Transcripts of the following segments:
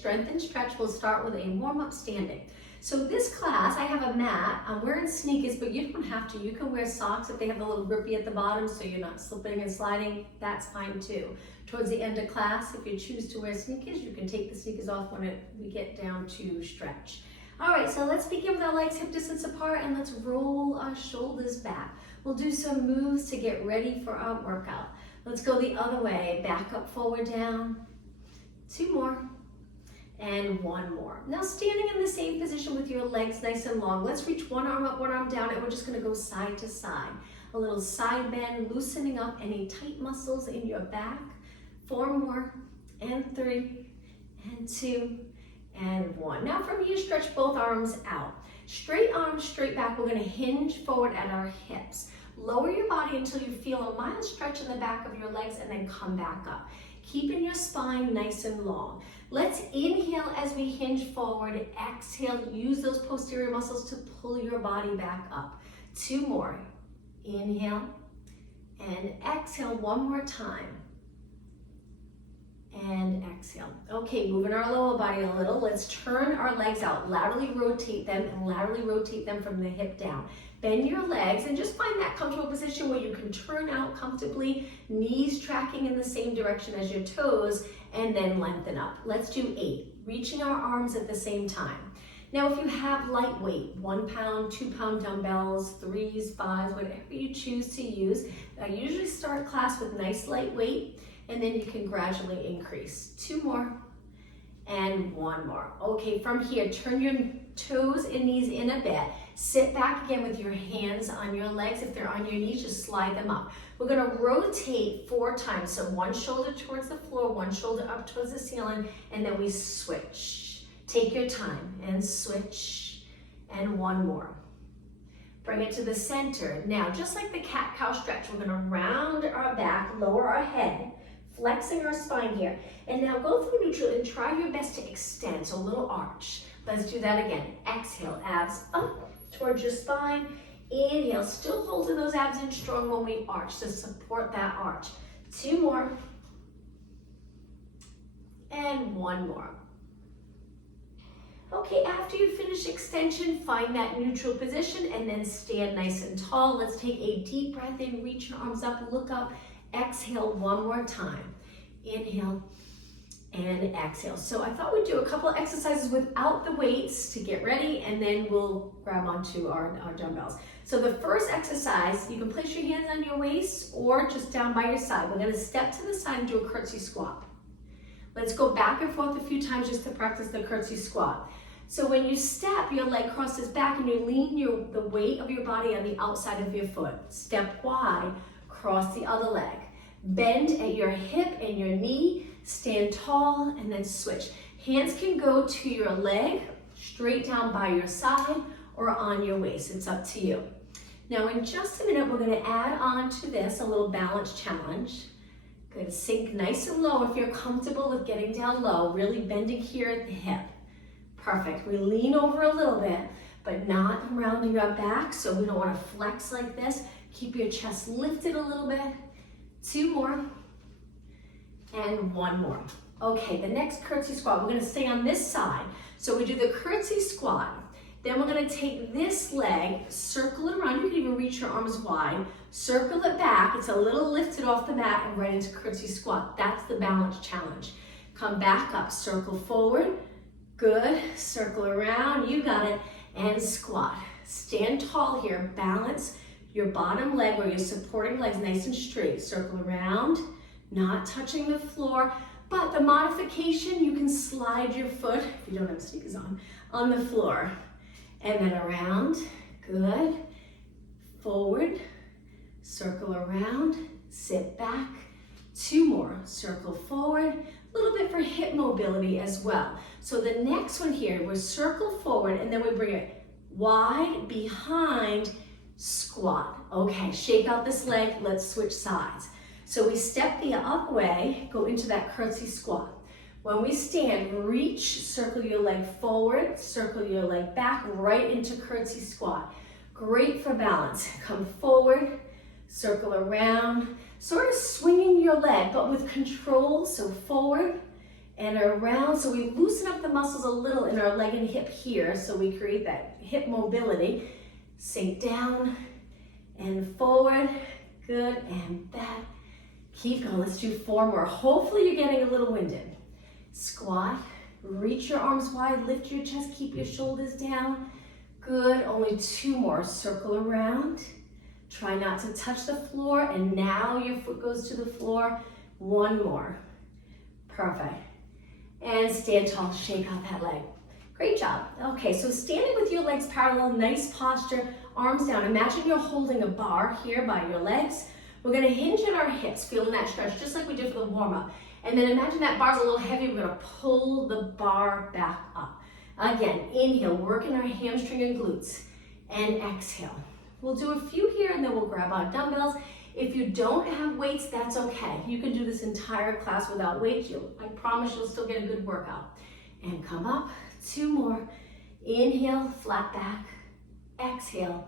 strength and stretch. We'll start with a warm-up standing. So this class, I have a mat. I'm wearing sneakers, but you don't have to. You can wear socks if they have a little grippy at the bottom so you're not slipping and sliding. That's fine too. Towards the end of class, if you choose to wear sneakers, you can take the sneakers off when we get down to stretch. All right, so let's begin with our legs hip distance apart and let's roll our shoulders back. We'll do some moves to get ready for our workout. Let's go the other way. Back up, forward, down. 2 more. And 1 more. Now standing in the same position with your legs nice and long. Let's reach one arm up, one arm down, and we're just gonna go side to side. A little side bend, loosening up any tight muscles in your back. 4 more, and 3, and 2, and 1. Now from here, stretch both arms out. Straight arms, straight back. We're gonna hinge forward at our hips. Lower your body until you feel a mild stretch in the back of your legs and then come back up. Keeping your spine nice and long. Let's inhale as we hinge forward. Exhale, use those posterior muscles to pull your body back up. 2 more. Inhale and exhale 1 more time. And exhale. Okay, moving our lower body a little. Let's turn our legs out. Laterally rotate them and laterally rotate them from the hip down. Bend your legs and just find that comfortable position where you can turn out comfortably, knees tracking in the same direction as your toes, and then lengthen up. Let's do 8, reaching our arms at the same time. Now, if you have lightweight, 1 pound, 2 pound dumbbells, 3s, 5s, whatever you choose to use, I usually start class with nice lightweight, and then you can gradually increase. 2 more, and 1 more. Okay, from here, turn your toes and knees in a bit. Sit back again with your hands on your legs. If they're on your knees, just slide them up. We're gonna rotate 4 times. So 1 shoulder towards the floor, 1 shoulder up towards the ceiling, and then we switch. Take your time and switch, and 1 more. Bring it to the center. Now, just like the cat-cow stretch, we're gonna round our back, lower our head, flexing our spine here. And now go through neutral and try your best to extend, so a little arch. Let's do that again. Exhale, abs up towards your spine. Inhale, still holding those abs in strong when we arch to support that arch. 2 more. And 1 more. Okay, after you finish extension, find that neutral position and then stand nice and tall. Let's take a deep breath in, reach your arms up, look up. Exhale 1 more time. Inhale and exhale. So I thought we'd do a couple of exercises without the weights to get ready, and then we'll grab onto our dumbbells. So the first exercise, you can place your hands on your waist or just down by your side. We're gonna step to the side and do a curtsy squat. Let's go back and forth a few times just to practice the curtsy squat. So when you step, your leg crosses back and you lean the weight of your body on the outside of your foot. Step wide, cross the other leg. Bend at your hip and your knee, stand tall, and then switch. Hands can go to your leg, straight down by your side, or on your waist. It's up to you. Now in just a minute, we're gonna add on to this a little balance challenge. Good, sink nice and low if you're comfortable with getting down low, really bending here at the hip. Perfect, we lean over a little bit, but not rounding our back, so we don't wanna flex like this. Keep your chest lifted a little bit. 2 more, and 1 more. Okay, the next curtsy squat, we're gonna stay on this side. So we do the curtsy squat, then we're gonna take this leg, circle it around, you can even reach your arms wide, circle it back, it's a little lifted off the mat and right into curtsy squat. That's the balance challenge. Come back up, circle forward, good, circle around, you got it, and squat. Stand tall here, balance your bottom leg where you're supporting legs nice and straight. Circle around, not touching the floor, but the modification, you can slide your foot, if you don't have sneakers on the floor. And then around, good. Forward, circle around, sit back. 2 more, circle forward. A little bit for hip mobility as well. So the next one here, we circle forward and then we bring it wide behind, squat. Okay, shake out this leg, let's switch sides. So we step the other way, go into that curtsy squat. When we stand, reach, circle your leg forward, circle your leg back, right into curtsy squat. Great for balance. Come forward, circle around, sort of swinging your leg, but with control, so forward and around. So we loosen up the muscles a little in our leg and hip here, so we create that hip mobility. Sink down and forward. Good, and back. Keep going. Let's do 4 more. Hopefully you're getting a little winded. Squat. Reach your arms wide. Lift your chest. Keep your shoulders down. Good. Only 2 more. Circle around. Try not to touch the floor. And now your foot goes to the floor. 1 more. Perfect. And stand tall. Shake out that leg. Great job. Okay, so standing with your legs parallel, nice posture, arms down. Imagine you're holding a bar here by your legs. We're gonna hinge at our hips, feeling that stretch, just like we did for the warm-up. And then imagine that bar's a little heavy. We're gonna pull the bar back up. Again, inhale, working our hamstring and glutes. And exhale. We'll do a few here and then we'll grab our dumbbells. If you don't have weights, that's okay. You can do this entire class without weights. I promise you'll still get a good workout. And come up, 2 more. Inhale, flat back. Exhale,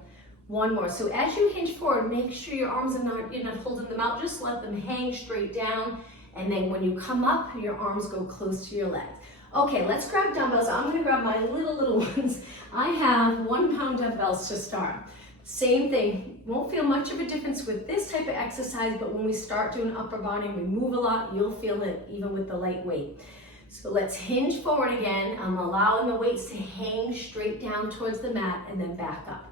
1 more. So as you hinge forward, make sure your arms are not, you're not holding them out. Just let them hang straight down. And then when you come up, your arms go close to your legs. Okay, let's grab dumbbells. I'm gonna grab my little ones. I have 1 pound dumbbells to start. Same thing, won't feel much of a difference with this type of exercise, but when we start doing upper body and we move a lot, you'll feel it even with the light weight. So let's hinge forward again. I'm allowing the weights to hang straight down towards the mat and then back up.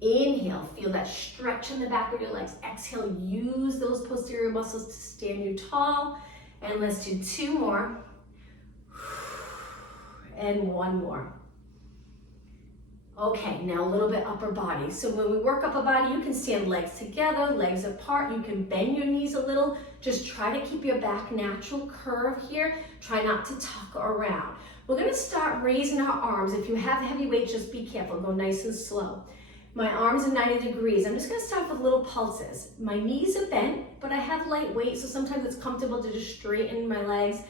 Inhale, feel that stretch in the back of your legs. Exhale, use those posterior muscles to stand you tall. And let's do 2 more. And 1 more. Okay, now a little bit upper body. So when we work upper body, you can stand legs together, legs apart. You can bend your knees a little. Just try to keep your back natural curve here. Try not to tuck around. We're gonna start raising our arms. If you have heavy weight, just be careful. Go nice and slow. My arms are 90 degrees. I'm just gonna start with little pulses. My knees are bent, but I have light weight, so sometimes it's comfortable to just straighten my legs.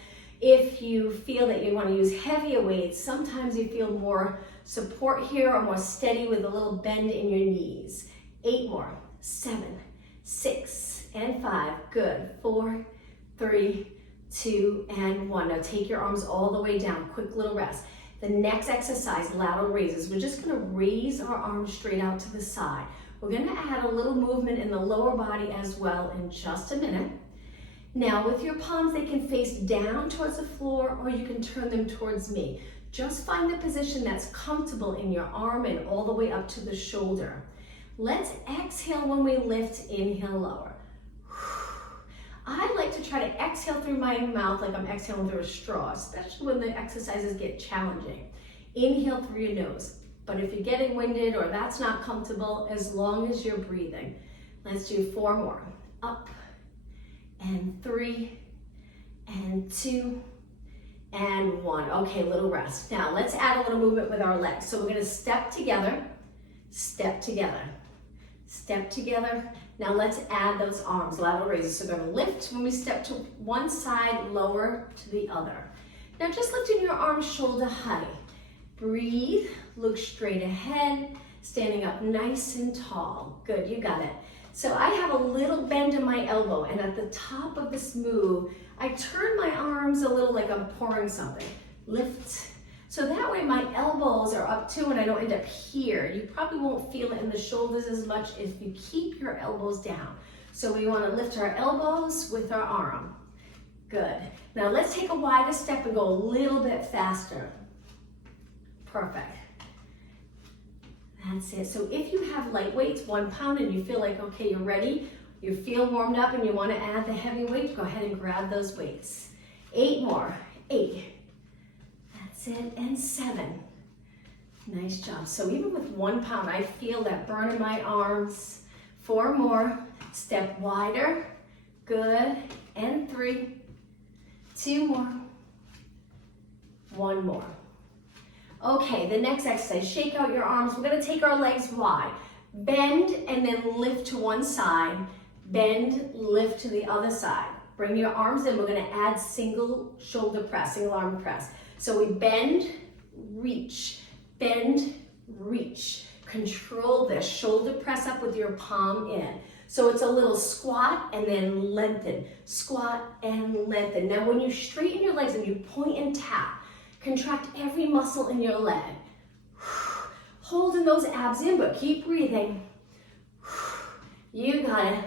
If you feel that you wanna use heavier weights, sometimes you feel more support here or more steady with a little bend in your knees. 8 more, 7, 6, and 5. Good. 4, 3, 2, and 1. Now take your arms all the way down. Quick little rest. The next exercise, lateral raises. We're just gonna raise our arms straight out to the side. We're gonna add a little movement in the lower body as well in just a minute. Now with your palms, they can face down towards the floor or you can turn them towards me. Just find the position that's comfortable in your arm and all the way up to the shoulder. Let's exhale when we lift, inhale lower. I like to try to exhale through my mouth like I'm exhaling through a straw, especially when the exercises get challenging. Inhale through your nose. But if you're getting winded or that's not comfortable, as long as you're breathing. Let's do 4 more. Up, and 3, and 2, and 1. Okay, little rest. Now let's add a little movement with our legs. So we're gonna step together, step together, step together. Now let's add those arms, lateral raises. So we're gonna lift when we step to one side, lower to the other. Now just lifting your arms shoulder high. Breathe, look straight ahead, standing up nice and tall. Good, you got it. So I have a little bend in my elbow, and at the top of this move, I turn my arms a little like I'm pouring something. Lift. So that way my elbows are up too and I don't end up here. You probably won't feel it in the shoulders as much if you keep your elbows down. So we want to lift our elbows with our arm. Good. Now let's take a wider step and go a little bit faster. Perfect. That's it. So if you have light weights, 1 pound, and you feel like, okay, you're ready, you feel warmed up and you want to add the heavy weight, go ahead and grab those weights. 8 more. 8. That's it. And 7. Nice job. So even with 1 pound, I feel that burn in my arms. 4 more. Step wider. Good. And 3. 2 more. 1 more. Okay, the next exercise, shake out your arms. We're gonna take our legs wide. Bend and then lift to one side. Bend, lift to the other side. Bring your arms in. We're gonna add single shoulder press, single arm press. So we bend, reach, bend, reach. Control this. Shoulder press up with your palm in. So it's a little squat and then lengthen, squat and lengthen. Now when you straighten your legs and you point and tap, contract every muscle in your leg. Holding those abs in, but keep breathing. You got it.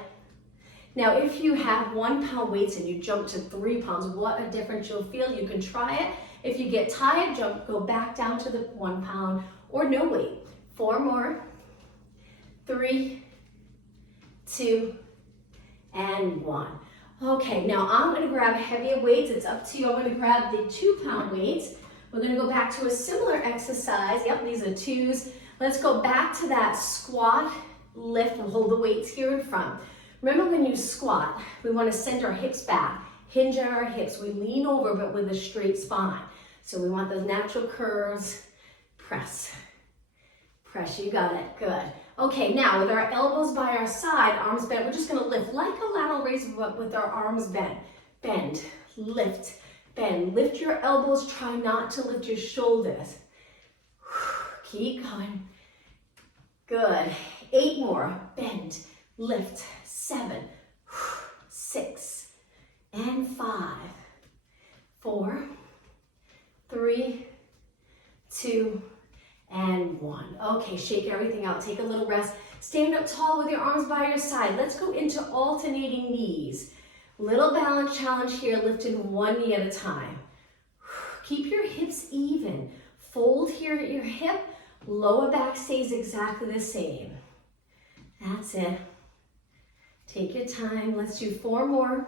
Now if you have 1 pound weights and you jump to 3 pounds, what a difference you'll feel. You can try it. If you get tired, go back down to the 1 pound or no weight. 4 more. 3, 2, and 1. Okay, now I'm gonna grab heavier weights. It's up to you. I'm gonna grab the 2 pound weights. We're gonna go back to a similar exercise. Yep, these are 2s. Let's go back to that squat, lift. We'll hold the weights here in front. Remember when you squat, we wanna send our hips back, hinge at our hips. We lean over, but with a straight spine. So we want those natural curves. Press, press, you got it, good. Okay, now with our elbows by our side, arms bent, we're just gonna lift like a lateral raise, but with our arms bent. Bend, lift, bend. Lift your elbows, try not to lift your shoulders. Keep going. Good. 8 more. Bend, lift. 7, 6, and 5, 4, 3, 2, and 1. Okay, shake everything out. Take a little rest. Stand up tall with your arms by your side. Let's go into alternating knees. Little balance challenge here, lifting 1 knee at a time. Keep your hips even. Fold here at your hip. Lower back stays exactly the same. That's it. Take your time. Let's do 4 more.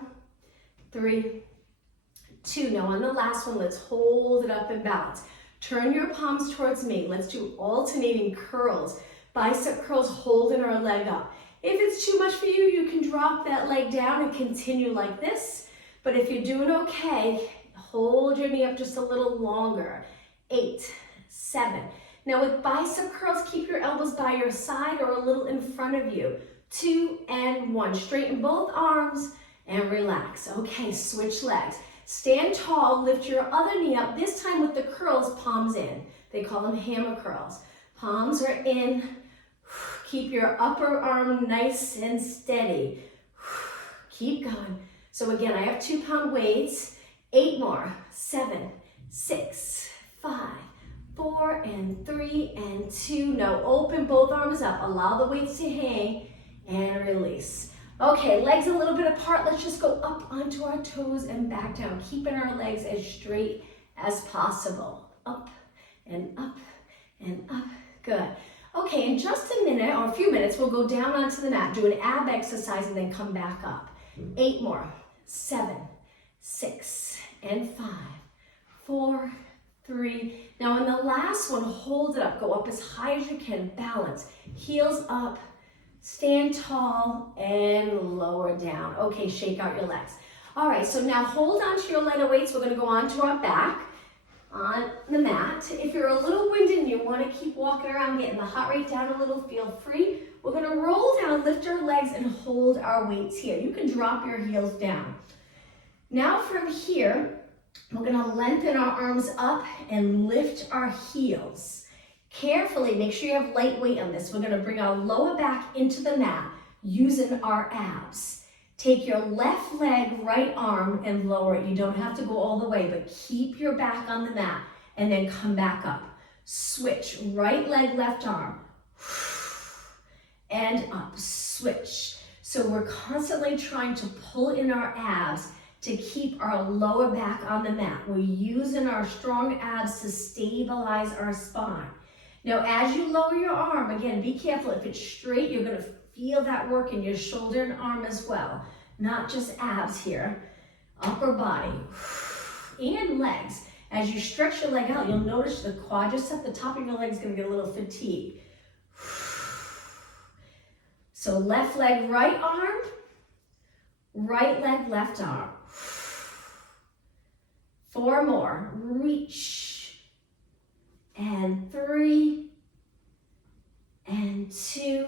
3, 2. Now on the last one, let's hold it up and balance. Turn your palms towards me. Let's do alternating curls. Bicep curls, holding our leg up. If it's too much for you, you can drop that leg down and continue like this. But if you're doing okay, hold your knee up just a little longer. 8, 7. Now with bicep curls, keep your elbows by your side or a little in front of you. 2 and 1. Straighten both arms and relax. Okay, switch legs. Stand tall, lift your other knee up, this time with the curls, palms in. They call them hammer curls. Palms are in. Keep your upper arm nice and steady. Keep going. So again, I have 2 pound weights. 8 more. 7, 6, 5, 4, and 3, and 2. Now open both arms up. Allow the weights to hang and release. Okay, legs a little bit apart. Let's just go up onto our toes and back down, keeping our legs as straight as possible. Up and up and up. Good. Okay, in just a minute or a few minutes, we'll go down onto the mat, do an ab exercise, and then come back up. 8 more. 7, 6, and 5, 4, 3. Now in the last one, hold it up. Go up as high as you can. Balance. Heels up. Stand tall and lower down. Okay, shake out your legs. All right, so now hold on to your lighter weights. We're gonna go onto our back on the mat. If you're a little winded and you wanna keep walking around, getting the heart rate down a little, feel free. We're gonna roll down, lift our legs, and hold our weights here. You can drop your heels down. Now from here, we're gonna lengthen our arms up and lift our heels. Carefully, make sure you have light weight on this. We're gonna bring our lower back into the mat using our abs. Take your left leg, right arm, and lower it. You don't have to go all the way, but keep your back on the mat and then come back up. Switch, right leg, left arm, and up, switch. So we're constantly trying to pull in our abs to keep our lower back on the mat. We're using our strong abs to stabilize our spine. Now, as you lower your arm, again, be careful. If it's straight, you're gonna feel that work in your shoulder and arm as well. Not just abs here, upper body and legs. As you stretch your leg out, you'll notice the quadricep, the top of your leg is gonna get a little fatigued. So left leg, right arm, right leg, left arm. 4 more, reach. And 3, and 2,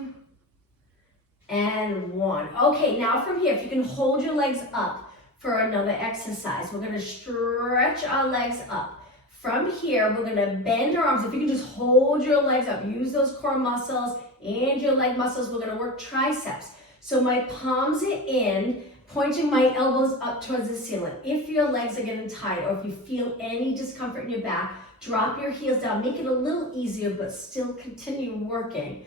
and 1. Okay, now from here, if you can hold your legs up for another exercise, we're gonna stretch our legs up. From here, we're gonna bend our arms. If you can just hold your legs up, use those core muscles and your leg muscles, we're gonna work triceps. So my palms are in, pointing my elbows up towards the ceiling. If your legs are getting tight or if you feel any discomfort in your back, drop your heels down. Make it a little easier, but still continue working.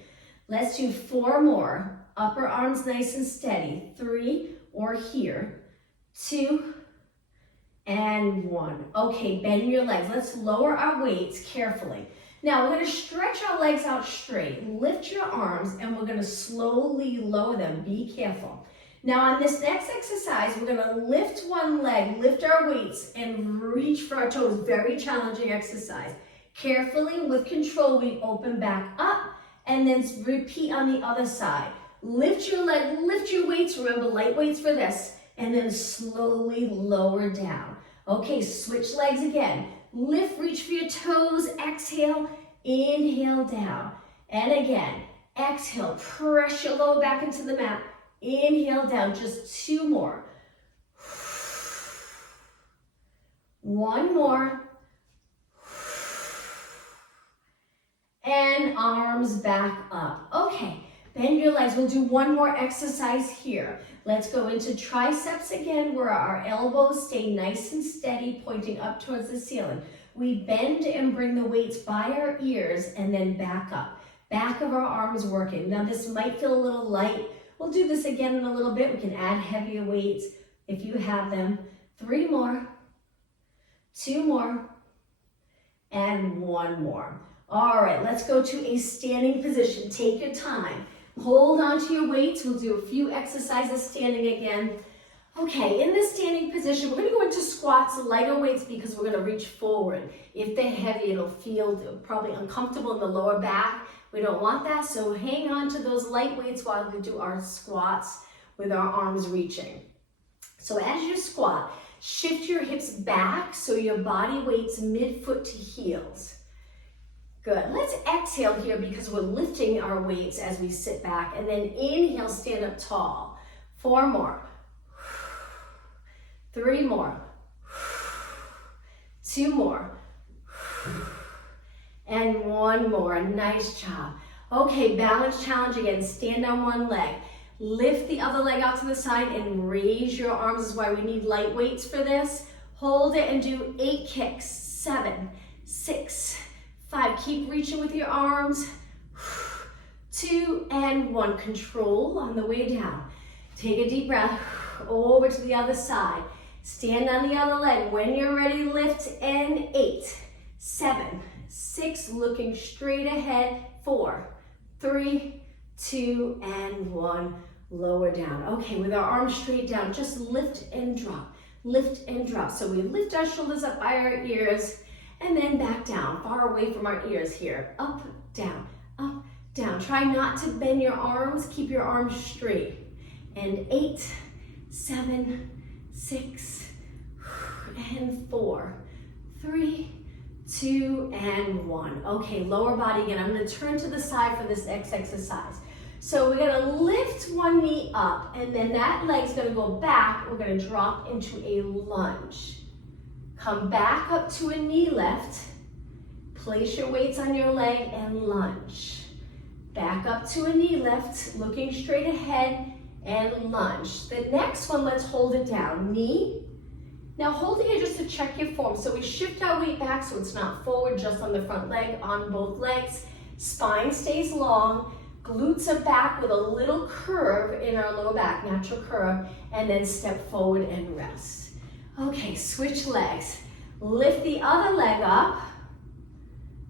Let's do 4 more. Upper arms nice and steady. 3, or here. 2, and 1. Okay, bend your legs. Let's lower our weights carefully. Now we're going to stretch our legs out straight. Lift your arms and we're going to slowly lower them. Be careful. Now on this next exercise, we're going to lift one leg, lift our weights, and reach for our toes. Very challenging exercise. Carefully, with control, we open back up and then repeat on the other side. Lift your leg, lift your weights. Remember, light weights for this. And then slowly lower down. Okay, switch legs again. Lift, reach for your toes. Exhale, inhale down. And again, exhale, press your lower back into the mat. Inhale down, just 2 more. 1 more. And arms back up. Okay, bend your legs. We'll do 1 more exercise here. Let's go into triceps again, where our elbows stay nice and steady, pointing up towards the ceiling. We bend and bring the weights by our ears and then back up. Back of our arms working. Now this might feel a little light. We'll do this again in a little bit. We can add heavier weights if you have them. 3 more, 2 more, and 1 more. All right, let's go to a standing position. Take your time. Hold on to your weights. We'll do a few exercises standing again. Okay, in this standing position, we're going to go into squats, lighter weights, because we're going to reach forward. If they're heavy, it'll feel probably uncomfortable in the lower back. We don't want that, so hang on to those light weights while we do our squats with our arms reaching. So as you squat, shift your hips back so your body weight's mid-foot to heels. Good. Let's exhale here because we're lifting our weights as we sit back. And then inhale, stand up tall. 4 more. 3 more. 2 more. And 1 more. Nice job. Okay, balance challenge again. Stand on one leg. Lift the other leg out to the side and raise your arms. This is why we need light weights for this. Hold it and do 8 kicks. 7, 6, 5. Keep reaching with your arms. 2 and 1. Control on the way down. Take a deep breath. Over to the other side. Stand on the other leg. When you're ready, lift. And 8, 7, 6. Looking straight ahead. 4, 3, 2, and 1. Lower down. Okay, with our arms straight down, just lift and drop. Lift and drop. So we lift our shoulders up by our ears. And then back down, far away from our ears here. Up, down, up, down. Try not to bend your arms. Keep your arms straight. And 8, 7, 6, and 4, 3, 2, and 1. Okay, lower body again. I'm going to turn to the side for this next exercise. So we're going to lift one knee up, and then that leg's going to go back. We're going to drop into a lunge. Come back up to a knee lift. Place your weights on your leg and lunge. Back up to a knee lift, looking straight ahead and lunge. The next one, let's hold it down. Knee. Now holding it just to check your form. So we shift our weight back so it's not forward, just on the front leg, on both legs. Spine stays long. Glutes are back with a little curve in our lower back, natural curve, and then step forward and rest. Okay, switch legs. Lift the other leg up.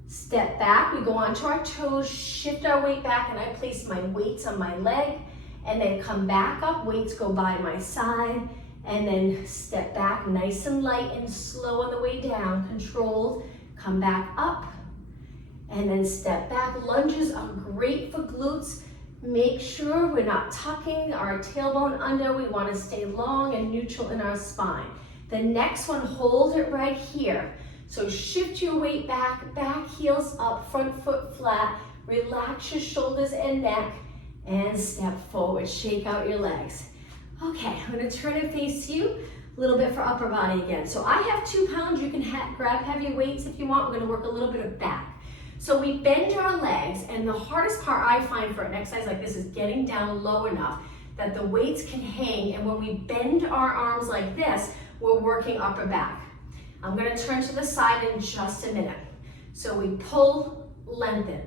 Step back, we go onto our toes, shift our weight back, and I place my weights on my leg, and then come back up, weights go by my side, and then step back, nice and light and slow on the way down, controlled, come back up, and then step back. Lunges are great for glutes. Make sure we're not tucking our tailbone under. We want to stay long and neutral in our spine. The next one, hold it right here. So shift your weight back, back heels up, front foot flat. Relax your shoulders and neck and step forward. Shake out your legs. Okay, I'm going to turn and face you. A little bit for upper body again. So I have 2 pounds. You can grab heavy weights if you want. We're going to work a little bit of back. So we bend our legs, and the hardest part I find for an exercise like this is getting down low enough that the weights can hang, and when we bend our arms like this, we're working upper back. I'm gonna turn to the side in just a minute. So we pull, lengthen,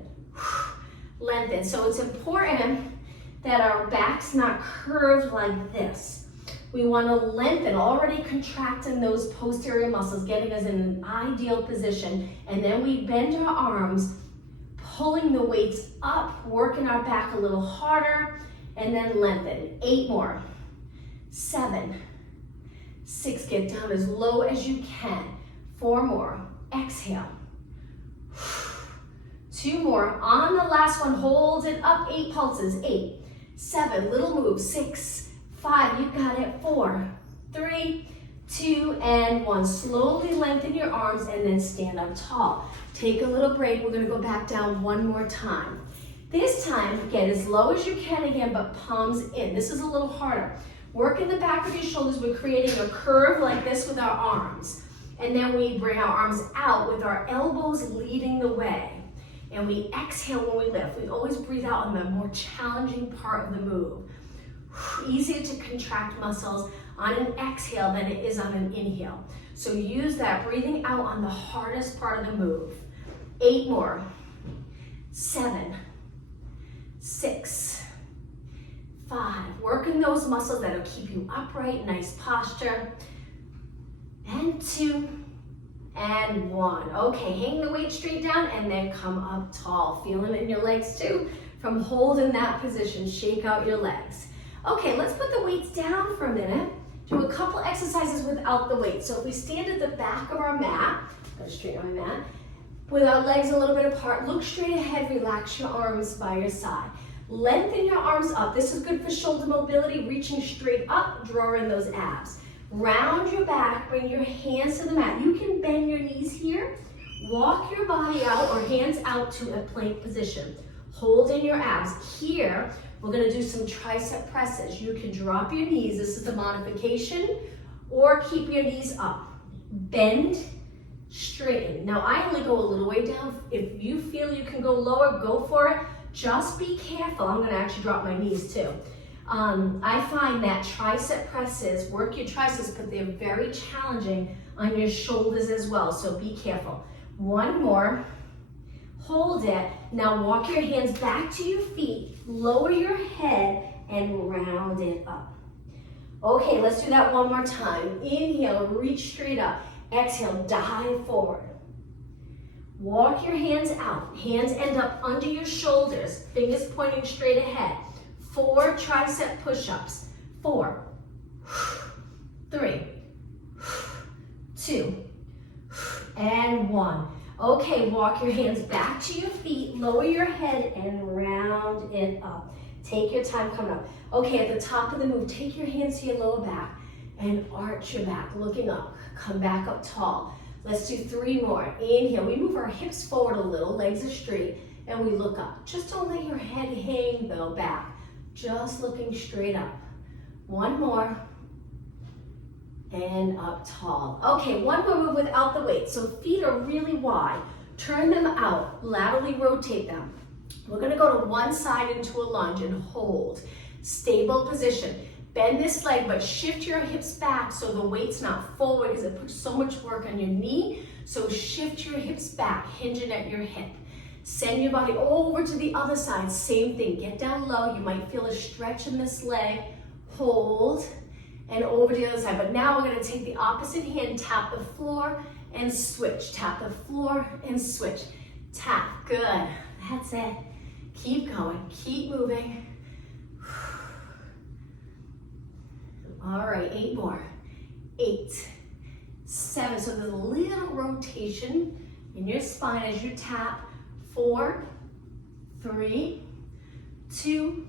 lengthen. So it's important that our back's not curved like this. We wanna lengthen, already contracting those posterior muscles, getting us in an ideal position. And then we bend our arms, pulling the weights up, working our back a little harder, and then lengthen. 8 more. 7, 6, get down as low as you can. 4 more, exhale. 2 more, on the last one, hold it up, 8 pulses. 8, 7, little move. 6, 5, you got it. 4, 3, 2, and 1. Slowly lengthen your arms and then stand up tall. Take a little break. We're gonna go back down one more time. This time, get as low as you can again, but palms in. This is a little harder. Work in the back of your shoulders. We're creating a curve like this with our arms. And then we bring our arms out with our elbows leading the way. And we exhale when we lift. We always breathe out on the more challenging part of the move. Easier to contract muscles on an exhale than it is on an inhale. So use that breathing out on the hardest part of the move. 8 more. 7, 6, 5. Working those muscles that'll keep you upright, nice posture. And 2, and 1. Okay, hang the weight straight down and then come up tall. Feel it in your legs too. From holding that position, shake out your legs. Okay, let's put the weights down for a minute. Do a couple exercises without the weight. So if we stand at the back of our mat, go straight on my mat, with our legs a little bit apart, look straight ahead, relax your arms by your side. Lengthen your arms up. This is good for shoulder mobility, reaching straight up, draw in those abs. Round your back, bring your hands to the mat. You can bend your knees here, walk your body out or hands out to a plank position. Hold in your abs. Here, we're gonna do some tricep presses. You can drop your knees, this is the modification, or keep your knees up. Bend, straighten. Now I only go a little way down. If you feel you can go lower, go for it. Just be careful. I'm gonna actually drop my knees too. I find that tricep presses, work your triceps, but they're very challenging on your shoulders as well, so be careful. 1 more, hold it. Now walk your hands back to your feet, lower your head, and round it up. Okay, let's do that one more time. Inhale, reach straight up. Exhale, dive forward. Walk your hands out. Hands end up under your shoulders, fingers pointing straight ahead. 4 tricep push-ups. 4, 3, 2, and 1. Okay, walk your hands back to your feet, lower your head, and round it up. Take your time coming up. Okay, at the top of the move, take your hands to your lower back and arch your back, looking up. Come back up tall. Let's do 3 more. Inhale, we move our hips forward a little, legs are straight, and we look up. Just don't let your head hang though back. Just looking straight up. 1 more. And up tall. Okay, 1 more move without the weight. So feet are really wide. Turn them out, laterally rotate them. We're gonna go to one side into a lunge and hold. Stable position. Bend this leg, but shift your hips back so the weight's not forward because it puts so much work on your knee. So shift your hips back, hinging at your hip. Send your body over to the other side, same thing. Get down low, you might feel a stretch in this leg. Hold, and over to the other side. But now we're gonna take the opposite hand, tap the floor, and switch. Tap the floor and switch. Tap, good, that's it. Keep going, keep moving. All right, 8 more. 8, 7, so there's a little rotation in your spine as you tap. 4, 3, 2,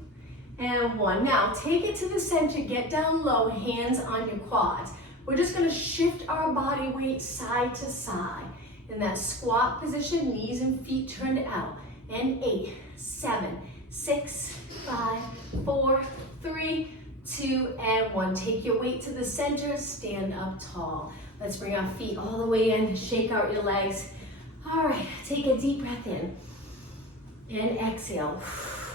and 1. Now, take it to the center, get down low, hands on your quads. We're just gonna shift our body weight side to side. In that squat position, knees and feet turned out. And 8, 7, 6, 5, 4, 3, 2, and 1. Take your weight to the center, stand up tall. Let's bring our feet all the way in, shake out your legs. All right, take a deep breath in and exhale.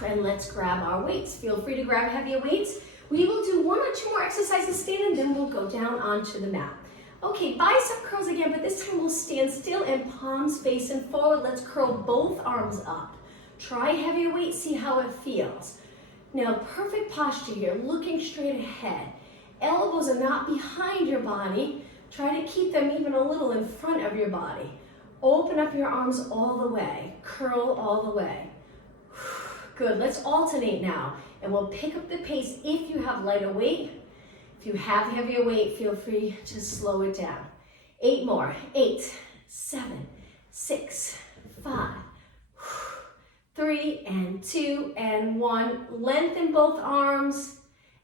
And let's grab our weights. Feel free to grab heavier weights. We will do 1 or 2 more exercises standing, and then we'll go down onto the mat. Okay, bicep curls again, but this time we'll stand still and palms facing forward. Let's curl both arms up. Try heavier weight, see how it feels. Now, perfect posture here, looking straight ahead. Elbows are not behind your body. Try to keep them even a little in front of your body. Open up your arms all the way. Curl all the way. Good, let's alternate now. And we'll pick up the pace if you have lighter weight. If you have heavier weight, feel free to slow it down. 8 more. 8, 7, 6, 5, 3, and 2, and 1. Lengthen both arms,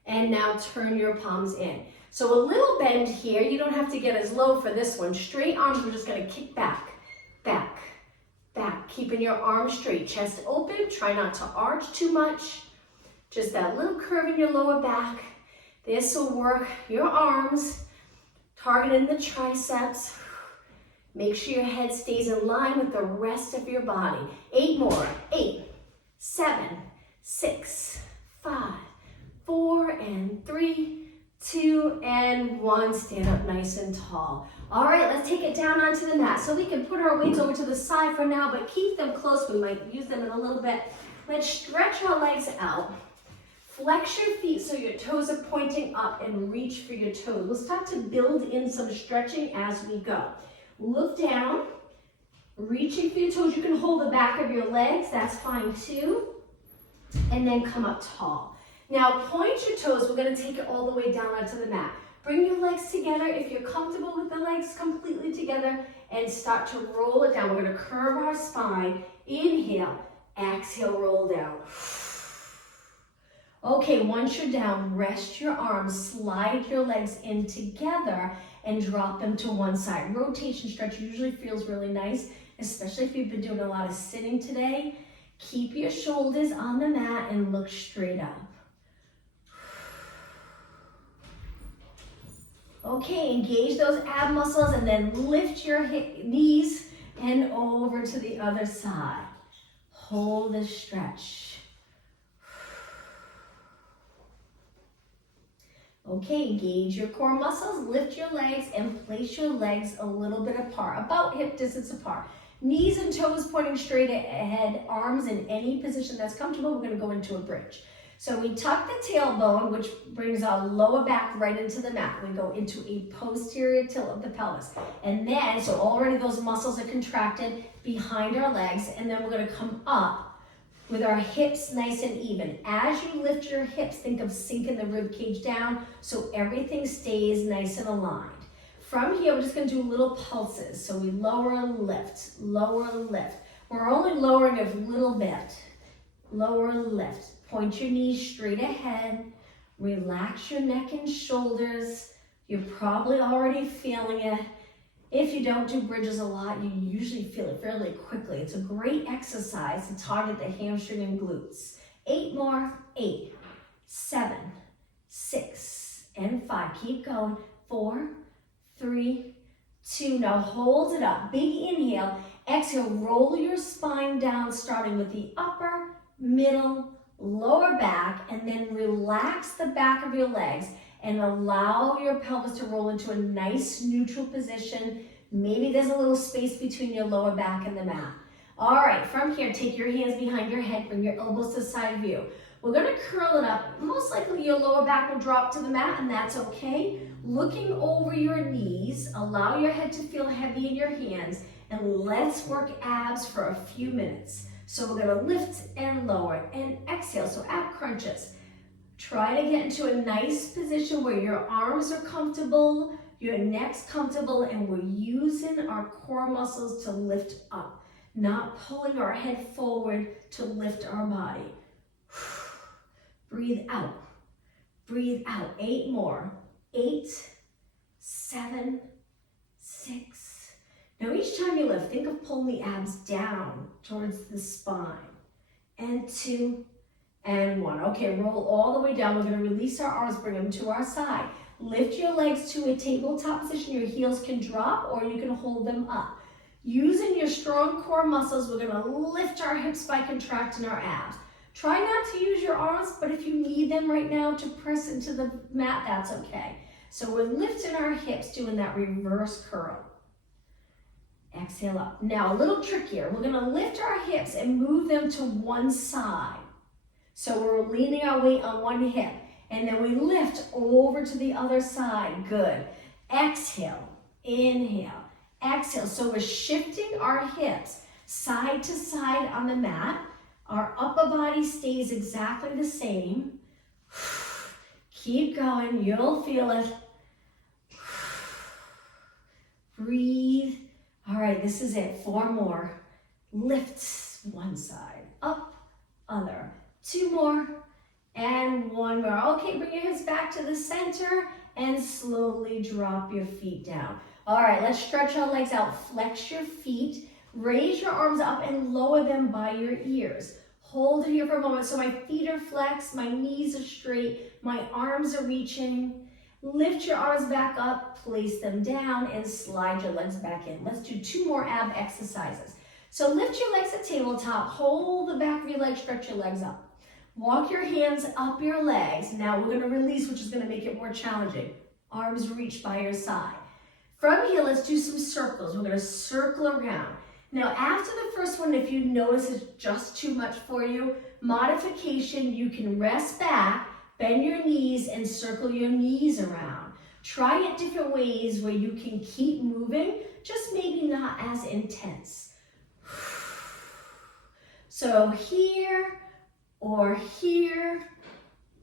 and now turn your palms in. So a little bend here. You don't have to get as low for this one. Straight arms, we're just going to kick back, back, back. Keeping your arms straight, chest open. Try not to arch too much. Just that little curve in your lower back. This will work your arms, targeting the triceps. Make sure your head stays in line with the rest of your body. 8 more. 8, 7, 6, 5, 4, and 3, 2, and 1. Stand up nice and tall. All right, let's take it down onto the mat. So we can put our weights over to the side for now, but keep them close. We might use them in a little bit. Let's stretch our legs out. Flex your feet so your toes are pointing up and reach for your toes. We'll start to build in some stretching as we go. Look down, reaching for your toes. You can hold the back of your legs, that's fine too. And then come up tall. Now point your toes, we're gonna take it all the way down onto the mat. Bring your legs together if you're comfortable with the legs completely together, and start to roll it down. We're gonna curve our spine. Inhale, exhale, roll down. Okay, once you're down, rest your arms, slide your legs in together, and drop them to one side. Rotation stretch usually feels really nice, especially if you've been doing a lot of sitting today. Keep your shoulders on the mat and look straight up. Okay, engage those ab muscles and then lift your knees and over to the other side. Hold this stretch. Okay, engage your core muscles, lift your legs, and place your legs a little bit apart, about hip distance apart. Knees and toes pointing straight ahead, arms in any position that's comfortable. We're gonna go into a bridge. So we tuck the tailbone, which brings our lower back right into the mat. We go into a posterior tilt of the pelvis. And then, so already those muscles are contracted behind our legs, and then we're gonna come up with our hips nice and even. As you lift your hips, think of sinking the rib cage down so everything stays nice and aligned. From here, we're just gonna do little pulses. So we lower and lift, lower and lift. We're only lowering a little bit. Lower and lift. Point your knees straight ahead. Relax your neck and shoulders. You're probably already feeling it. If you don't do bridges a lot, you usually feel it fairly quickly. It's a great exercise to target the hamstring and glutes. 8 more. 8, 7, 6, and 5. Keep going. 4, 3, 2. Now hold it up. Big inhale. Exhale, roll your spine down, starting with the upper, middle, lower back, and then relax the back of your legs and allow your pelvis to roll into a nice neutral position. Maybe there's a little space between your lower back and the mat. All right, from here, take your hands behind your head, bring your elbows to side view. We're gonna curl it up. Most likely your lower back will drop to the mat, and that's okay. Looking over your knees, allow your head to feel heavy in your hands, and let's work abs for a few minutes. So we're gonna lift and lower and exhale, so ab crunches. Try to get into a nice position where your arms are comfortable, your neck's comfortable, and we're using our core muscles to lift up, not pulling our head forward to lift our body. Breathe out. Breathe out. 8 more. 8, 7, 6. Now each time you lift, think of pulling the abs down towards the spine. And 2, and 1. Okay, roll all the way down. We're gonna release our arms, bring them to our side. Lift your legs to a tabletop position. Your heels can drop or you can hold them up. Using your strong core muscles, we're gonna lift our hips by contracting our abs. Try not to use your arms, but if you need them right now to press into the mat, that's okay. So we're lifting our hips, doing that reverse curl. Exhale up. Now a little trickier. We're gonna lift our hips and move them to one side. So we're leaning our weight on one hip, and then we lift over to the other side. Good. Exhale, inhale, exhale. So we're shifting our hips side to side on the mat. Our upper body stays exactly the same. Keep going, you'll feel it. Breathe. All right, this is it. 4 more. Lift one side, up, other. 2 more, and 1 more. Okay, bring your hips back to the center and slowly drop your feet down. All right, let's stretch our legs out. Flex your feet, raise your arms up and lower them by your ears. Hold it here for a moment. So my feet are flexed, my knees are straight, my arms are reaching. Lift your arms back up, place them down, and slide your legs back in. Let's do 2 more ab exercises. So lift your legs at tabletop, hold the back of your legs, stretch your legs up. Walk your hands up your legs. Now we're gonna release, which is gonna make it more challenging. Arms reach by your side. From here, let's do some circles. We're gonna circle around. Now after the first one, if you notice it's just too much for you, modification, you can rest back, bend your knees, and circle your knees around. Try it different ways where you can keep moving, just maybe not as intense. So here, or here,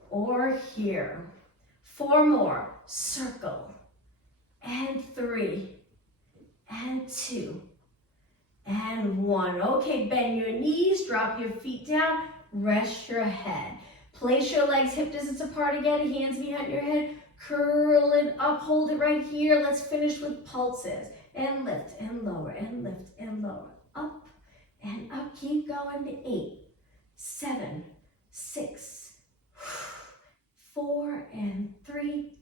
or here. 4 more. Circle. And 3, and 2, and 1. Okay, bend your knees, drop your feet down, rest your head. Place your legs hip distance apart again, hands behind your head, curl it up, hold it right here. Let's finish with pulses. And lift, and lower, and lift, and lower. Up, and up, keep going to 8, 7, 6, 4, and 3,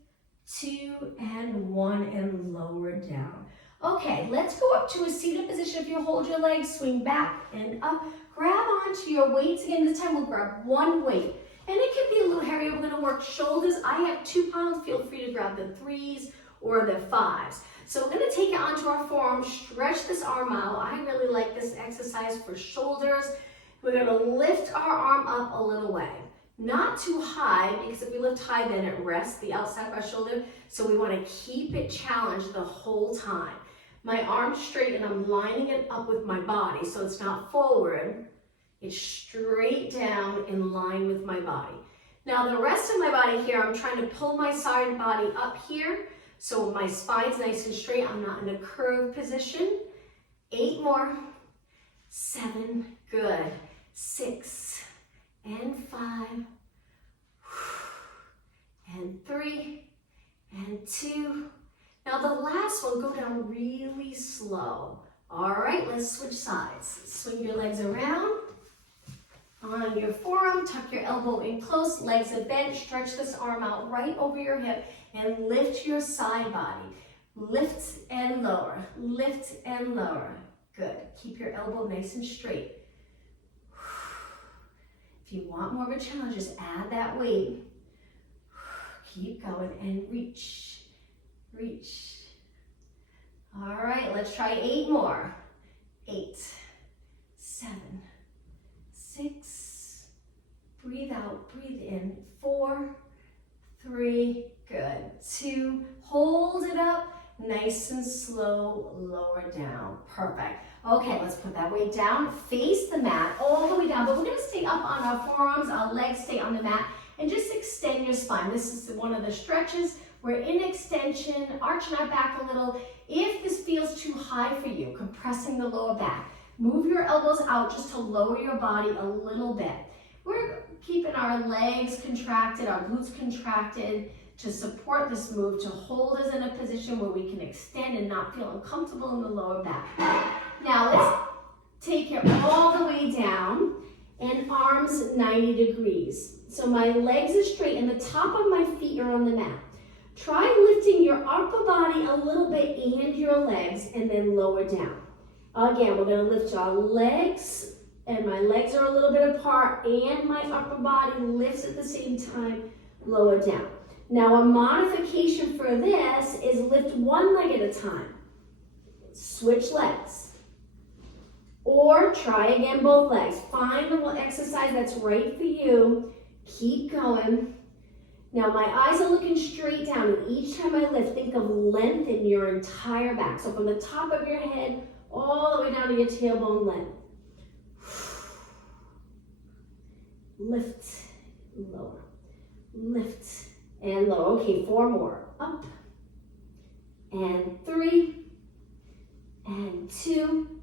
2, and 1, and lower down. Okay, let's go up to a seated position. If you hold your legs, swing back and up. Grab onto your weights. Again, this time we'll grab 1 weight. And it can be a little heavier. We're gonna work shoulders. I have 2 pounds. Feel free to grab the 3s or the 5s. So we're gonna take it onto our forearm, stretch this arm out. I really like this exercise for shoulders. We're gonna lift our arm up a little way. Not too high, because if we lift high, then it rests the outside of our shoulder. So we wanna keep it challenged the whole time. My arm's straight and I'm lining it up with my body, so it's not forward. It's straight down in line with my body. Now the rest of my body here, I'm trying to pull my side body up here, so my spine's nice and straight. I'm not in a curved position. 8 more. 7, good. 6, and 5, and 3, and 2. Now the last one, go down really slow. All right, let's switch sides. Swing your legs around. On your forearm, tuck your elbow in close, legs are bent, stretch this arm out right over your hip, and lift your side body. Lift and lower, lift and lower. Good, keep your elbow nice and straight. If you want more of a challenge, just add that weight. Keep going and reach, reach. All right, let's try 8 more. 8, 7, 6, breathe out, breathe in. 4, 3, good. 2, hold it up, nice and slow, lower down. Perfect. Okay, let's put that weight down, face the mat all the way down, but we're gonna stay up on our forearms, our legs stay on the mat, and just extend your spine. This is one of the stretches. We're in extension, arching our back a little. If this feels too high for you, compressing the lower back, move your elbows out just to lower your body a little bit. We're keeping our legs contracted, our glutes contracted to support this move, to hold us in a position where we can extend and not feel uncomfortable in the lower back. Now let's take it all the way down and arms 90 degrees. So my legs are straight and the top of my feet are on the mat. Try lifting your upper body a little bit and your legs, and then lower down. Again, we're gonna lift our legs and my legs are a little bit apart and my upper body lifts at the same time, lower down. Now a modification for this is lift one leg at a time. Switch legs. Or try again both legs. Find the exercise that's right for you. Keep going. Now my eyes are looking straight down, and each time I lift, think of length in your entire back. So from the top of your head all the way down to your tailbone length. Lift, lower, lift, and lower. Okay, 4 more. Up, and 3, and 2,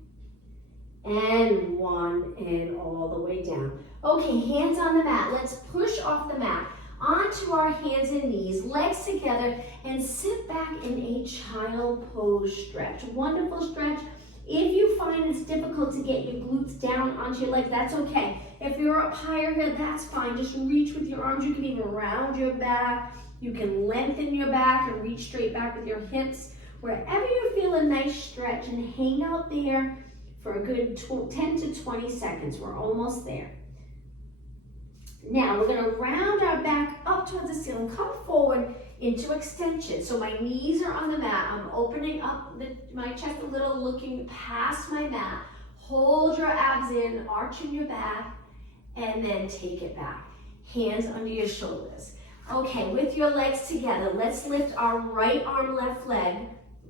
and 1, and all the way down. Okay, hands on the mat. Let's push off the mat onto our hands and knees, legs together, and sit back in a child pose stretch. Wonderful stretch. If you find it's difficult to get your glutes down onto your legs, that's okay. If you're up higher here, that's fine. Just reach with your arms. You can even round your back. You can lengthen your back and reach straight back with your hips. Wherever you feel a nice stretch, and hang out there for a good 10 to 20 seconds. We're almost there. Now we're going to round our back up towards the ceiling. Come forward into extension. So my knees are on the mat. I'm opening up my chest a little, looking past my mat. Hold your abs in, arching your back, and then take it back. Hands under your shoulders. Okay, with your legs together, let's lift our right arm, left leg,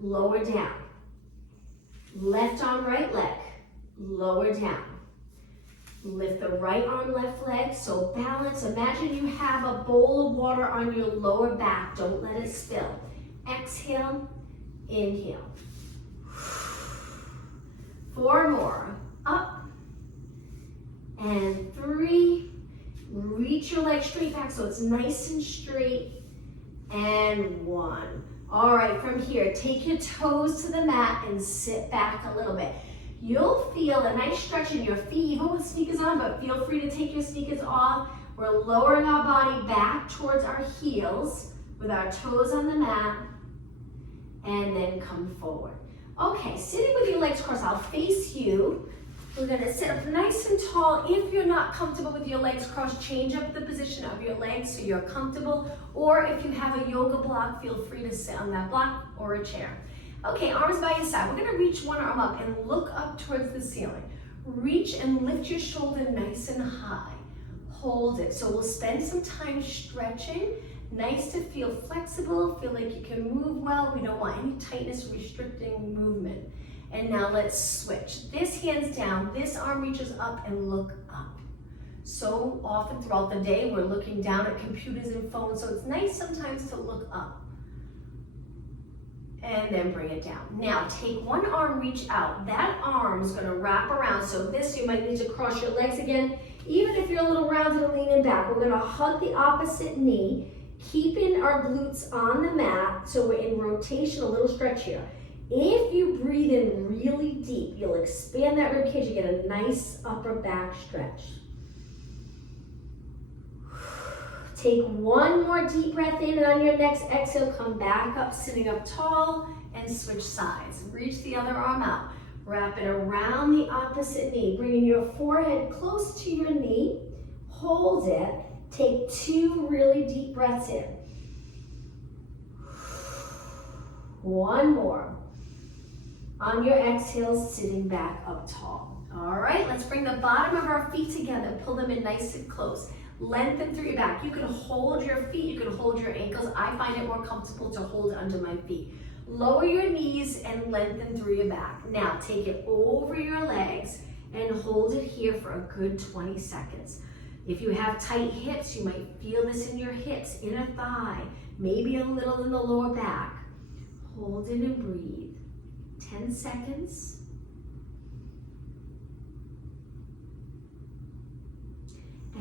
lower down. Left arm, right leg, lower down. Lift the right arm, left leg, so balance. Imagine you have a bowl of water on your lower back. Don't let it spill. Exhale, inhale. 4 more. Up, and 3. Reach your leg straight back so it's nice and straight. And 1. All right, from here, take your toes to the mat and sit back a little bit. You'll feel a nice stretch in your feet, even with sneakers on, but feel free to take your sneakers off. We're lowering our body back towards our heels with our toes on the mat, and then come forward. Okay, sitting with your legs crossed, I'll face you. We're gonna sit up nice and tall. If you're not comfortable with your legs crossed, change up the position of your legs so you're comfortable. Or if you have a yoga block, feel free to sit on that block or a chair. Okay, arms by your side. We're gonna reach one arm up and look up towards the ceiling. Reach and lift your shoulder nice and high. Hold it. So we'll spend some time stretching. Nice to feel flexible, feel like you can move well. We don't want any tightness restricting movement. And now let's switch. This hand's down, this arm reaches up, and look up. So often throughout the day, we're looking down at computers and phones, so it's nice sometimes to look up. And then bring it down. Now take one arm, reach out. That arm's gonna wrap around. So this, you might need to cross your legs again. Even if you're a little rounded and leaning back, we're gonna hug the opposite knee, keeping our glutes on the mat, so we're in rotation, a little stretch here. If you breathe in really deep, you'll expand that rib cage, you get a nice upper back stretch. Take one more deep breath in, and on your next exhale, come back up, sitting up tall, and switch sides. Reach the other arm out. Wrap it around the opposite knee, bringing your forehead close to your knee. Hold it. Take 2 really deep breaths in. 1 more. On your exhales, sitting back up tall. All right, let's bring the bottom of our feet together. Pull them in nice and close. Lengthen through your back. You can hold your feet, you can hold your ankles. I find it more comfortable to hold under my feet. Lower your knees and lengthen through your back. Now take it over your legs and hold it here for a good 20 seconds. If you have tight hips, you might feel this in your hips, inner thigh, maybe a little in the lower back. Hold it and breathe. 10 seconds.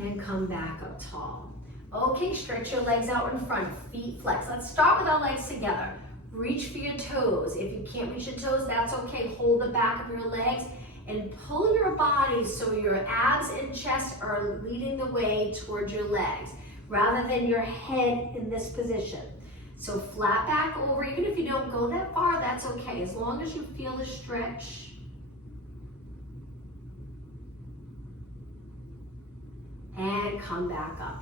And come back up tall. Okay, stretch your legs out in front, feet flex. Let's start with our legs together. Reach for your toes. If you can't reach your toes, that's okay. Hold the back of your legs and pull your body so your abs and chest are leading the way towards your legs, rather than your head in this position. So flat back over, even if you don't go that far, that's okay, as long as you feel the stretch. and come back up.